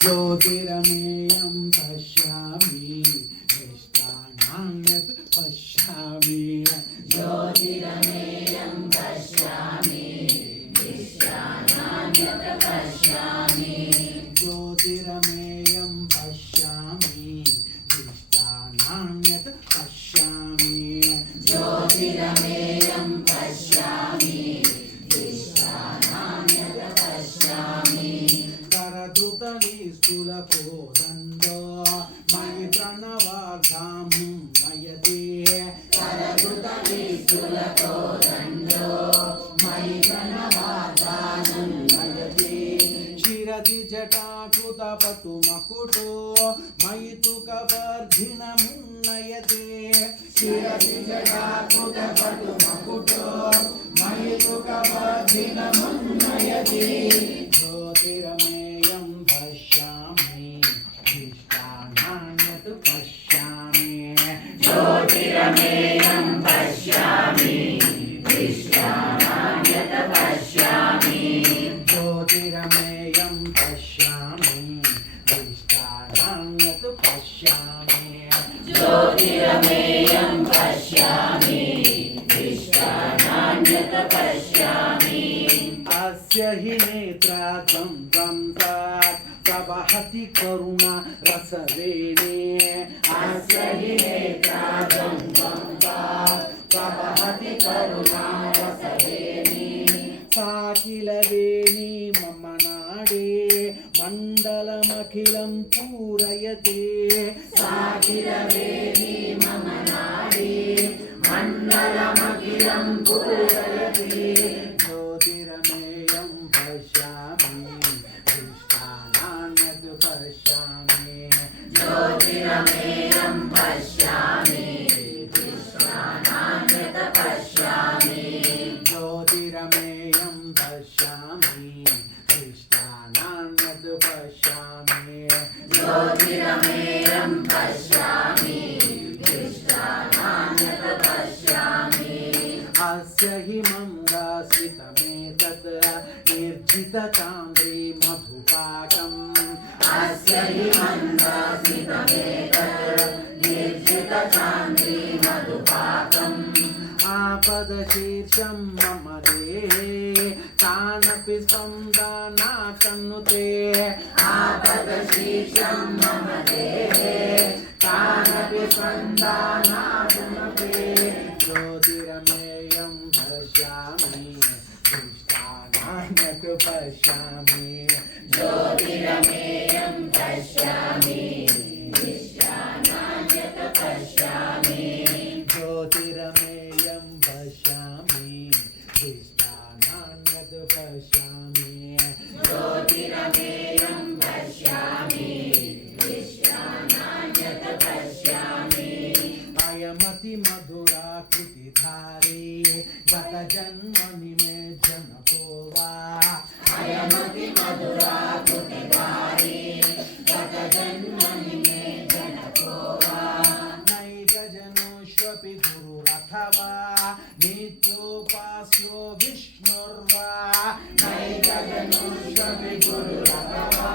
ज्योतिरमेयं पश्यामि दृष्टानान्यत् पश्यामि ज्योतिरमेयं पश्यामि दृष्टानान्यत् पश्यामि ज्योतिरमेयं पश्यामि दृष्टानान्यत् पश्यामि ज्योतिरमेयं पश्यामि दृष्टानान्यत् पश्यामि करधृतनिस्तुलकोदण्डो मयि प्रणवार्धां नयते करधृतनिस्तुलकोदण्डो मयि प्रणवार्धां नयते शिरसि जटाकृतपतुमकुटो मयि तु कवर्धिनमुन्नयते शिरसि जटाकृतपतुमकुटो मयि तु कवर्धिनमुन्नयते ज्योतिरमेयं पश्यामि दृष्टानान्यत् पश्यामि ज्योतिरमेयं पश्यामि दृष्टानान्यत् पश्यामि ज्योतिरमेयं पश्यामि दृष्टानान्यत् पश्यामि ज्योतिरमेयं पश्यामि दृष्टानान्यत् पश्यामि अस्य हि नेत्राद्वं द्वन्द्वात् प्रवहति करुणा रसवेणे अस्य हि नेत्राद्वं द्वन्द्वात् प्रवहति करुणा रसवेणी सा किल वेणी मम नाडे मण्डलमखिलं पूरयते सा किल वेणी मम नाडे मण्डलमखिलं पूरयते ज्योतिरमेयं पश्यामि दृष्टानान्यत् पश्यामि ज्योतिरमेयं पश्यामि दृष्टानान्यत् पश्यामि ज्योतिरमेयं पश्यामि दृष्टानान्यत् पश्यामि ज्योतिरमेयं पश्यामि दृष्टानान्यत् पश्यामि अस्य हि मङ्गास्मितमेतत् निर्जितचान्द्रे मधुपाकम् अस्य हि मन्दासितमेतत् निर्जितचान्द्रे मधुपाकम् आपदशीर्षं मम देहे तानपि स्पन्दनाकनुते आपदशीर्षं मम देहे तानपि स्पन्दनाकनुते ज्योतिरमेयं पश्यामि दृष्टानान्यत् पश्यामि ज्योतिरमेयं पश्यामि दृष्टानान्यत् पश्यामि ज्योतिरमेयं पश्यामि दृष्टानान्यत् पश्यामि ज्योतिरमेयं पश्यामि दृष्टानान्यत् पश्यामि अयमति मधुराकृतिधारी गतजन्मनि मे जनको वा अयमति मधुराकृतिधारी गतजन्मनि मे जनको वा नैकजनोष्वपि गुरुरथवा नित्योपास्यो विष्णुर्वा नैकजनोष्वपि गुरुरथवा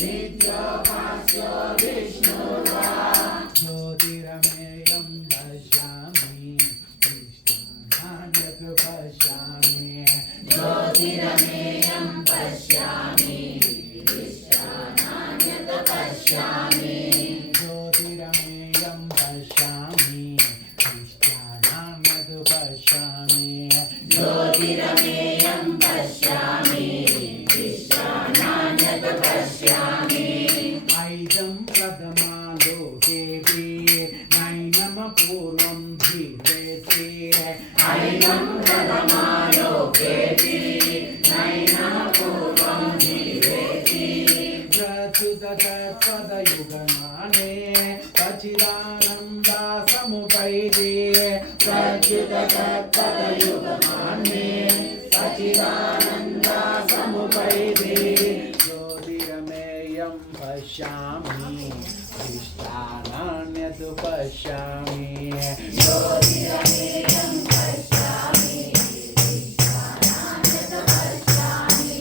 नित्योपास्यो विष्णुर्वा ज्योतिरमेयं पश्यामि दृष्टानान्यत् पश्यामि ज्योतिरमेयं पश्यामि दृष्टानान्यत् पश्यामि ज्योतिरमेयं पश्यामि दृष्टानान्यत् पश्यामि ज्योतिरमेयं पश्यामि दृष्टानान्यत् पश्यामि ऐदं प्रथमालोकेऽपि नैनमपूर्वं धीरेति ऐनं प्रथमालोकेऽपि नैनं पूर्वं धीरेति प्रच्युततत्पदयुगमाने सच्चिदानन्दासमुपैते प्रच्युततत्पदयुगमान्ये सच्चिदानन्दासमुपैते ज्योतिरमेयं पश्यामि दृष्टानान्यत् पश्यामि ज्योतिरमेयं पश्यामि दृष्टानान्यत् पश्यामि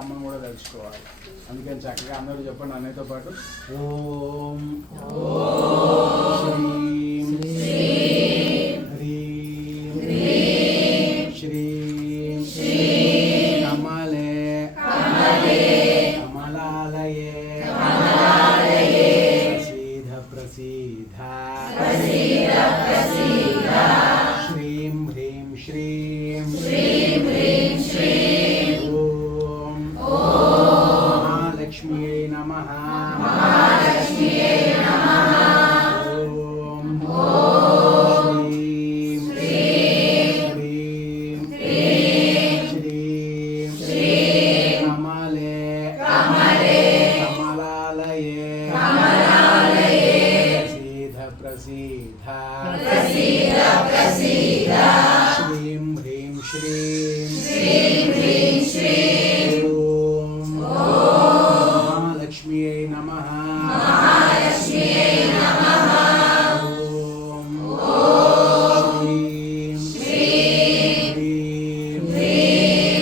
అమ్మను కూడా తెలుసుకోవాలి. అందుకని చక్కగా అందరూ చెప్పండి అన్నయ్యతో పాటు. ఓం శ్రీం హ్రీం శ్రీం కమలే కమలాలయే ప్రసీద శ్రీం హ్రీం శ్రీం ఓం మహాలక్ష్మ్యై నమః. ఓం శ్రీం హ్రీం శ్రీం కమలే కమలాలయే ప్రసీద శ్రీం హ్రీం శ్రీం ఓం మహాలక్ష్మ్యై నమః. ఓం శ్రీం హ్రీం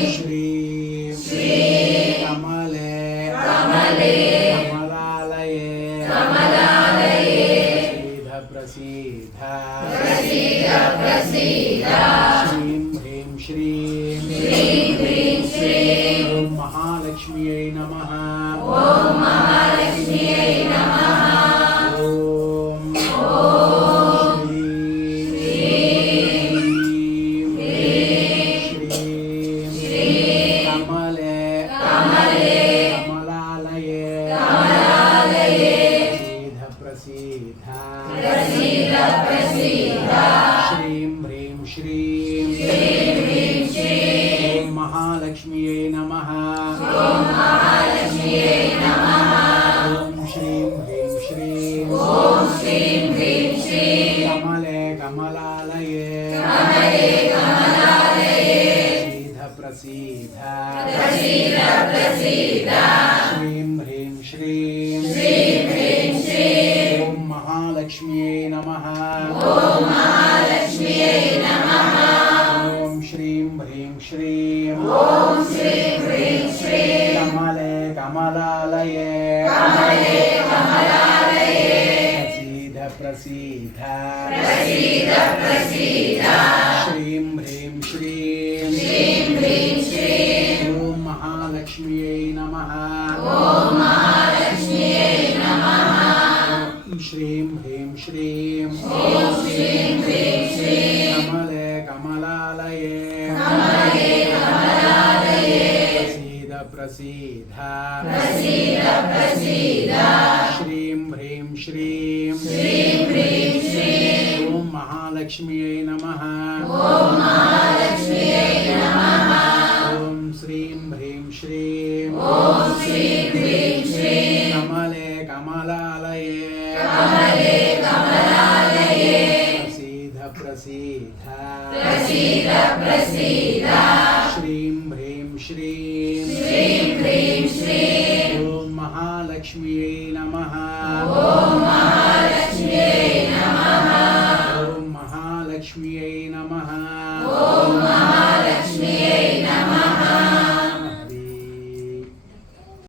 శ్రీం కమలే కమలాలయే ప్రసీద శ్రీం హ్రీం శ్రీం ఓం మహాలక్ష్మ్యై నమః. ఓం శ్రీం శ్రీం కమలే కమలాలయే ప్రసీద శ్రీం హ్రీం శ్రీం ఓం మహాలక్ష్మ్యై నమః. ఓం శ్రీం హ్రీం శ్రీం కమలే కమలాలయే ప్రసీద శ్రీం హ్రీం శ్రీం ఓం మహాలక్ష్మ్యై నమః. ఓం శ్రీం హ్రీం శ్రీం కమలే కమలాలయే ప్రసీద శ్రీం హ్రీం శ్రీం ఓం మహాలక్ష్మ్యై నమః. శ్రీం హ్రీం శ్రీం కమలే కమలాలయే ప్రసీద శ్రీం హ్రీం శ్రీం ఓం మహాలక్ష్మ్యై నమః. ఓం శ్రీం హ్రీం శ్రీం కమలే కమలాలయే ప్రసీద శ్రీం హ్రీం శ్రీం ఓం మహాలక్ష్మ్యై నమః.